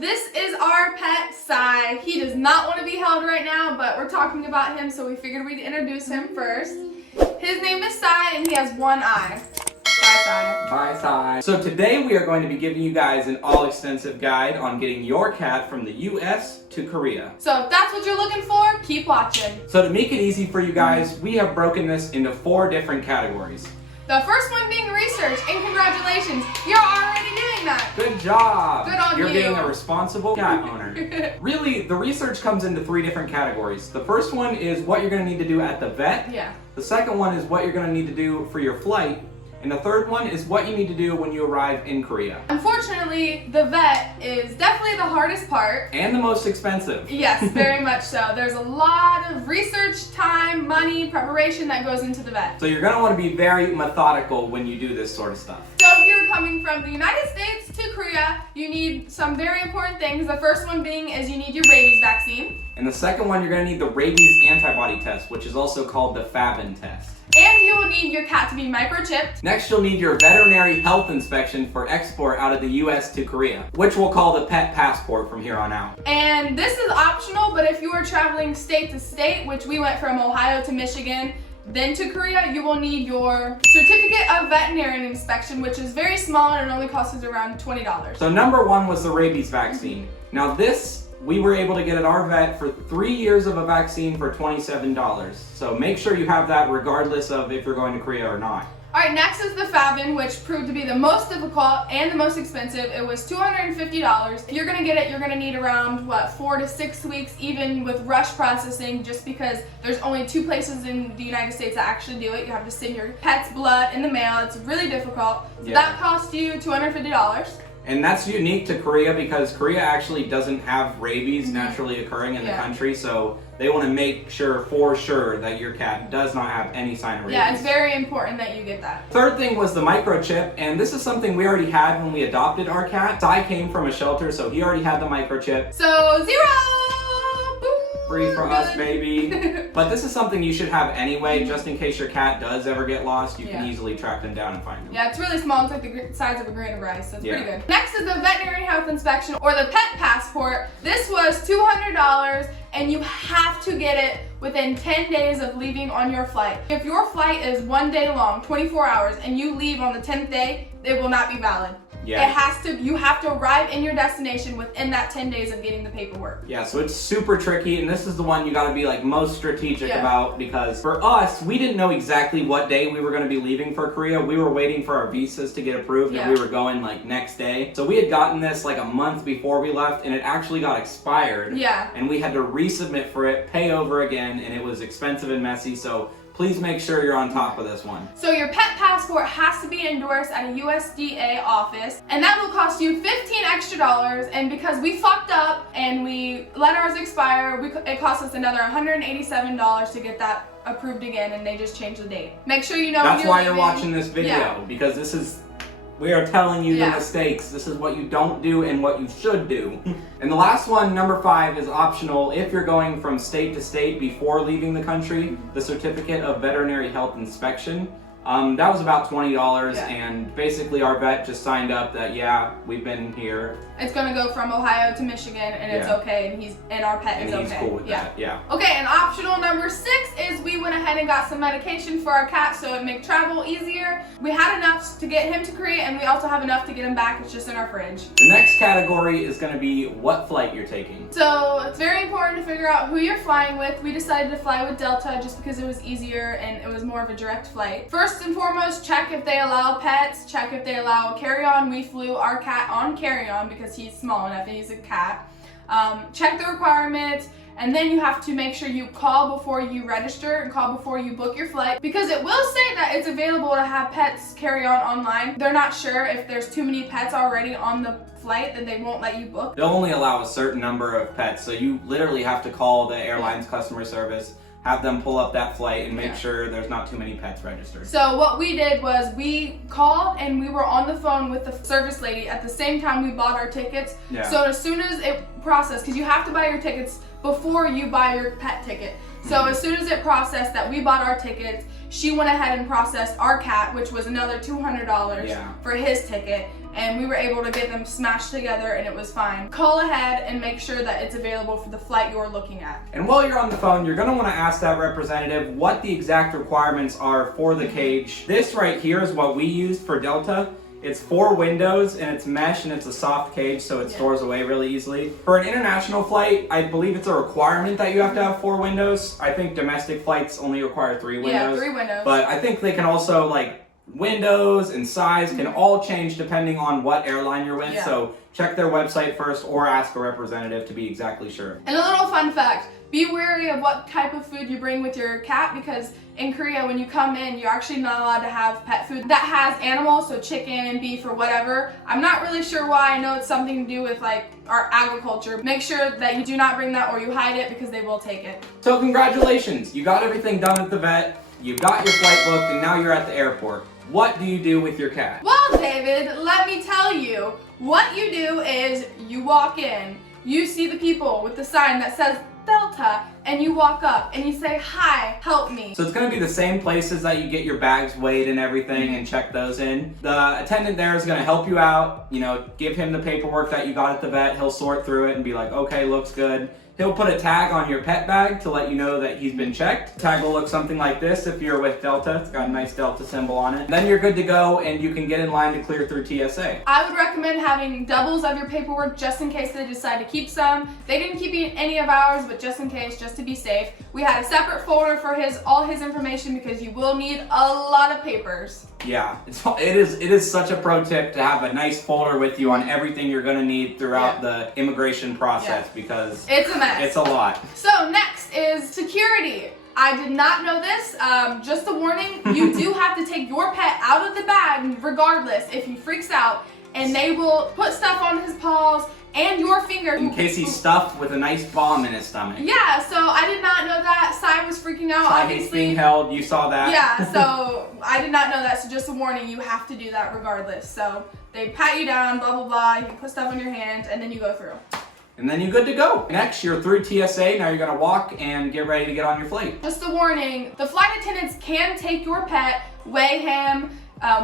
This is our pet, Sai. He does not want to be held right now, but we're talking about him, so we figured we'd introduce him first. His name is Sai, and he has one eye. Bye, Sai. Bye, Sai. So today we are going to be giving you guys an all-extensive guide on getting your cat from the US to Korea. So if that's what you're looking for, keep watching. So to make it easy for you guys, we have broken this into 4 different categories. The first one being research, and congratulations, you're already doing that. Good job. Good on you. You're being a responsible cat owner. Really, the research comes into 3 different categories. The first one is what you're going to need to do at the vet. Yeah. The second one is what you're going to need to do for your flight. And the third one is what you need to do when you arrive in Korea. Unfortunately, the vet is definitely the hardest part. And the most expensive. Yes, very much so. There's a lot of research, time, money, preparation that goes into the vet. So you're going to want to be very methodical when you do this sort of stuff. So if you're coming from the United States to Korea, you need some very important things. The first one being is you need your rabies vaccine. And the second one, you're going to need the rabies antibody test, which is also called the FAVN test. And you will need your cat to be microchipped. Next, you'll need your veterinary health inspection for export out of the US to Korea, which we'll call the pet passport from here on out. And this is optional, but if you are traveling state to state, which we went from Ohio to Michigan, then to Korea, you will need your certificate of veterinary inspection, which is very small and it only costs around $20. So number 1 was the rabies vaccine. Now this, we were able to get at our vet for 3 years of a vaccine for $27. So make sure you have that regardless of if you're going to Korea or not. Alright, next is the FAVN, which proved to be the most difficult and the most expensive. It was $250. If you're going to get it, you're going to need around, 4 to 6 weeks, even with rush processing, just because there's only 2 places in the United States that actually do it. You have to send your pet's blood in the mail. It's really difficult. So that cost you $250. And that's unique to Korea because Korea actually doesn't have rabies naturally occurring in the country, so they want to make sure for sure that your cat does not have any sign of rabies. Yeah, it's very important that you get that. Third thing was the microchip, and this is something we already had when we adopted our cat. Sai came from a shelter, so he already had the microchip. So 0! Boom. Free for us, baby. But this is something you should have anyway, just in case your cat does ever get lost. You can easily track them down and find them. Yeah, it's really small. It's like the size of a grain of rice, so it's pretty good. Next is the veterinary health inspection, or the pet passport. This was $200, and you have to get it within 10 days of leaving on your flight. If your flight is 1 day long, 24 hours, and you leave on the 10th day, it will not be valid. Yeah. You have to arrive in your destination within that 10 days of getting the paperwork. Yeah, so it's super tricky, and this is the one you gotta be most strategic about, because for us, we didn't know exactly what day we were gonna be leaving for Korea. We were waiting for our visas to get approved, and we were going next day. So we had gotten this a month before we left, and it actually got expired. Yeah. And we had to resubmit for it, pay over again, and it was expensive and messy, so please make sure you're on top of this one. So your pet passport has to be endorsed at a USDA office, and that will cost you $15 extra. And because we fucked up and we let ours expire, it cost us another $187 to get that approved again, and they just changed the date. Make sure you know. That's why you're watching this video, because we are telling you the mistakes. This is what you don't do and what you should do. And the last one, number 5, is optional if you're going from state to state before leaving the country. The certificate of veterinary health inspection. That was about $20, and basically our vet just signed up that we've been here. It's gonna go from Ohio to Michigan, and it's okay, and our pet is okay. And he's cool with that. Yeah. Okay, and optional number 6 is we went ahead and got some medication for our cat so it make travel easier. We had enough to get him to Korea, and we also have enough to get him back. It's just in our fridge. The next category is gonna be what flight you're taking. So it's very important to figure out who you're flying with. We decided to fly with Delta just because it was easier and it was more of a direct flight. First and foremost, check if they allow pets, check if they allow carry-on. We flew our cat on carry-on because he's small enough and he's a cat. Check the requirements, and then you have to make sure you call before you register and call before you book your flight, because it will say that it's available to have pets carry on online. They're not sure if there's too many pets already on the flight, then they won't let you book. They'll only allow a certain number of pets, so you literally have to call the airline's customer service, have them pull up that flight, and make sure there's not too many pets registered. So what we did was we called and we were on the phone with the service lady at the same time we bought our tickets. So as soon as it processed, because you have to buy your tickets before you buy your pet ticket. So as soon as it processed that we bought our tickets, she went ahead and processed our cat, which was another $200 for his ticket. and we were able to get them smashed together and it was fine. Call ahead and make sure that it's available for the flight you're looking at. And while you're on the phone, you're gonna wanna ask that representative what the exact requirements are for the cage. This right here is what we used for Delta. It's 4 windows and it's mesh and it's a soft cage, so it stores away really easily. For an international flight, I believe it's a requirement that you have to have 4 windows. I think domestic flights only require 3 windows. Yeah, 3 windows. But I think they can also, like, windows and size can all change depending on what airline you're with. So check their website first or ask a representative to be exactly sure. And a little fun fact, be wary of what type of food you bring with your cat, because in Korea when you come in, you're actually not allowed to have pet food that has animals, so chicken, beef, or whatever. I'm not really sure why. I know it's something to do with like our agriculture. Make sure that you do not bring that or you hide it because they will take it. So congratulations, you got everything done at the vet, you got your flight booked, and now you're at the airport. What do you do with your cat? Well, David, let me tell you, what you do is you walk in, you see the people with the sign that says Delta, and you walk up and you say, "Hi, help me." So it's going to be the same places that you get your bags weighed and everything and check those in. The attendant there is going to help you out, you know, give him the paperwork that you got at the vet. He'll sort through it and be like, okay, looks good. He'll put a tag on your pet bag to let you know that he's been checked. The tag will look something like this if you're with Delta. It's got a nice Delta symbol on it. Then you're good to go and you can get in line to clear through TSA. I would recommend having doubles of your paperwork just in case they decide to keep some. They didn't keep any of ours, but just in case, just to be safe. We had a separate folder for all his information because you will need a lot of papers. Yeah, it is such a pro tip to have a nice folder with you on everything you're gonna need throughout the immigration process because it's a mess. It's a lot. So next is security. I did not know this. Just a warning, you do have to take your pet out of the bag regardless if he freaks out, and they will put stuff on his paws and your finger. In case he's stuffed with a nice bomb in his stomach. Yeah, so I did not know that. Sai was freaking out, obviously. He's being held, you saw that. Yeah, so I did not know that, so just a warning, you have to do that regardless. So they pat you down, blah, blah, blah, you put stuff on your hand, and then you go through. And then you're good to go. Next, you're through TSA, now you're gonna walk and get ready to get on your flight. Just a warning, the flight attendants can take your pet, weigh him,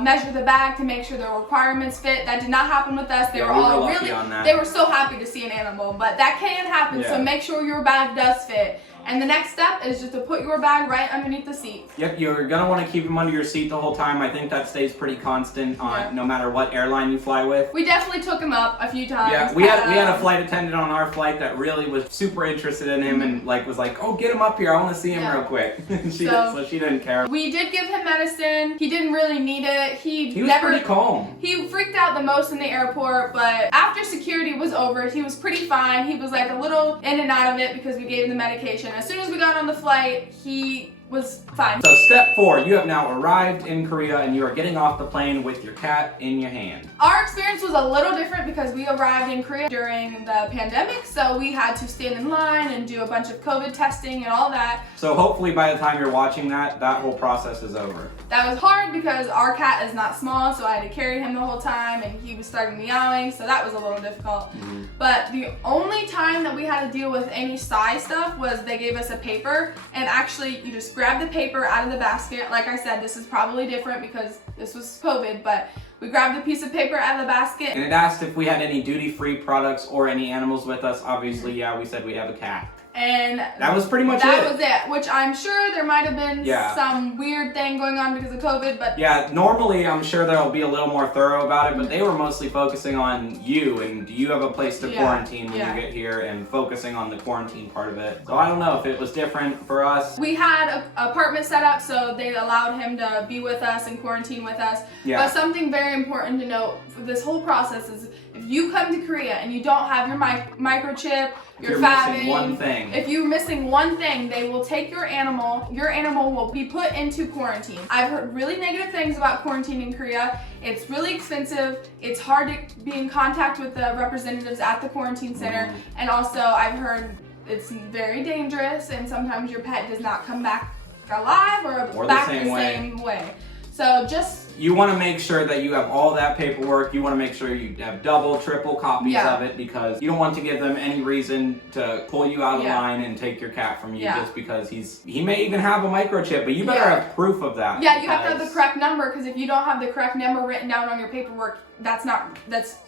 measure the bag to make sure the requirements fit. That did not happen with us. They were all really, they were so happy to see an animal, but that can happen, so make sure your bag does fit. And the next step is just to put your bag right underneath the seat. Yep, you're gonna want to keep them under your seat the whole time. I think that stays pretty constant on no matter what airline you fly with. We definitely took him up a few times. Yeah, we had a flight attendant on our flight that really was super interested in him and was like, oh, get him up here, I want to see him real quick. So she didn't care. We did give him medicine. He didn't really need it. He was pretty calm. He freaked out the most in the airport, but after security was over, he was pretty fine. He was like a little in and out of it because we gave him the medication. As soon as we got on the flight, he was fine. So step 4, you have now arrived in Korea and you are getting off the plane with your cat in your hand. Our experience was a little different because we arrived in Korea during the pandemic, so we had to stand in line and do a bunch of COVID testing and all that. So hopefully by the time you're watching that whole process is over. That was hard because our cat is not small, so I had to carry him the whole time and he was starting meowing, so that was a little difficult. But the only time that we had to deal with any size stuff was they gave us a paper, and actually you just grab the paper out of the basket. Like I said, this is probably different because this was COVID, but we grabbed a piece of paper out of the basket. And it asked if we had any duty-free products or any animals with us. Obviously, yeah, we said we have a cat. And that was pretty much that was it, which I'm sure there might have been Yeah. some weird thing going on because of COVID, but yeah, normally I'm sure they'll be a little more thorough about it, but they were mostly focusing on you and do you have a place to quarantine when you get here and focusing on the quarantine part of it. So I don't know if it was different for us. We had an apartment set up, so they allowed him to be with us and quarantine with us. Yeah. But something very important to note for this whole process is if you come to Korea and you don't have your microchip, your FAVN, one thing. If you're missing one thing, they will take your animal will be put into quarantine. I've heard really negative things about quarantine in Korea. It's really expensive. It's hard to be in contact with the representatives at the quarantine center. And also I've heard it's very dangerous and sometimes your pet does not come back alive or back the same way. So just you want to make sure that you have all that paperwork. You want to make sure you have double, triple copies of it, because you don't want to give them any reason to pull you out of line and take your cat from you just because he may even have a microchip, but you better have proof of that. Yeah, you have to have the correct number, because if you don't have the correct number written down on your paperwork,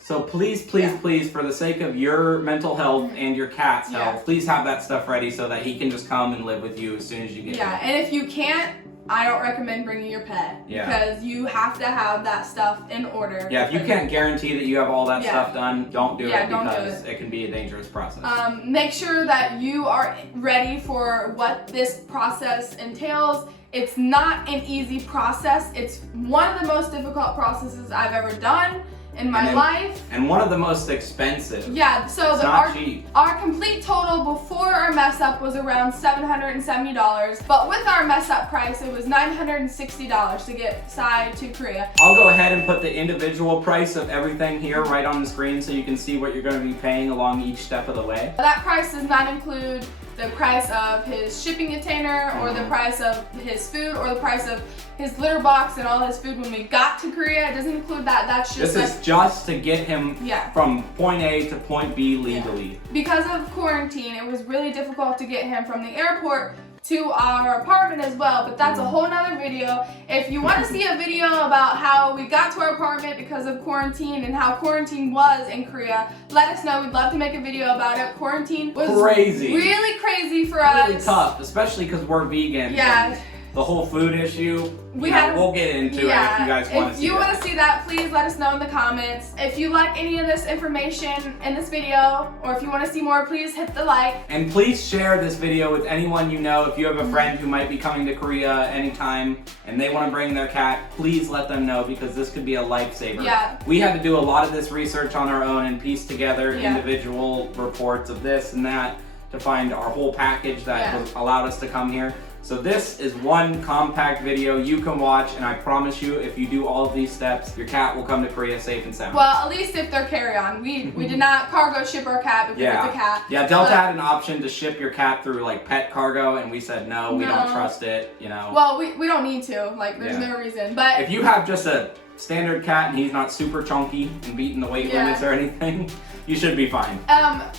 So please, please, for the sake of your mental health and your cat's health, please have that stuff ready so that he can just come and live with you as soon as you get here. Yeah, and if you can't, I don't recommend bringing your pet, because you have to have that stuff in order. Yeah, if you can't guarantee that you have all that stuff done, don't do it, because it can be a dangerous process. Make sure that you are ready for what this process entails. It's not an easy process. It's one of the most difficult processes I've ever done in my life. And one of the most expensive. Yeah, so it's not cheap. Our complete total before our mess up was around $770, but with our mess up price, it was $960 to get Sai to Korea. I'll go ahead and put the individual price of everything here right on the screen so you can see what you're going to be paying along each step of the way. That price does not include the price of his shipping container, or the price of his food, or the price of his litter box and all his food when we got to Korea. It doesn't include that. That's just this is just to get him from point A to point B legally. Because of quarantine, it was really difficult to get him from the airport to our apartment as well, but that's a whole nother video. If you want to see a video about how we got to our apartment because of quarantine and how quarantine was in Korea, let us know. We'd love to make a video about it. Quarantine was really crazy for us. Really tough, especially because we're vegan. Yeah. The whole food issue, we'll get into it if you guys want to see that. If you want to see that, please let us know in the comments. If you like any of this information in this video, or if you want to see more, please hit the like. And please share this video with anyone you know. If you have a friend who might be coming to Korea anytime and they want to bring their cat, please let them know, because this could be a lifesaver. Yeah. We had to do a lot of this research on our own and piece together individual reports of this and that to find our whole package that allowed us to come here. So this is one compact video you can watch, and I promise you, if you do all of these steps, your cat will come to Korea safe and sound. Well, at least if they're carry-on. We did not cargo ship our cat because it's a cat. Yeah, Delta had an option to ship your cat through like pet cargo, and we said no, we don't trust it, you know. Well, we don't need to. Like, there's no reason. But if you have just a standard cat and he's not super chunky and beating the weight limits or anything, you should be fine.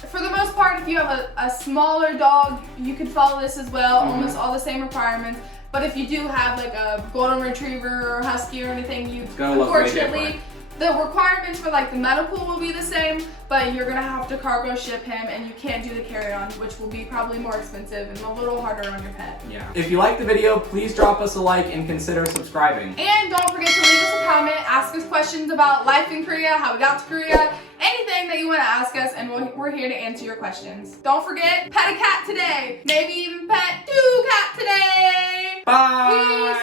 For the most part, if you have a smaller dog, you can follow this as well. Almost all the same requirements. But if you do have like a golden retriever or husky or anything, unfortunately, the requirements for like the medical will be the same, but you're gonna have to cargo ship him, and you can't do the carry-on, which will be probably more expensive and a little harder on your pet. Yeah. If you like the video, please drop us a like and consider subscribing. And don't forget to leave us a comment, ask us questions about life in Korea, how we got to Korea, anything that you want to ask us, and we're here to answer your questions. Don't forget, pet a cat today. Maybe even pet 2 cats today. Bye. Peace.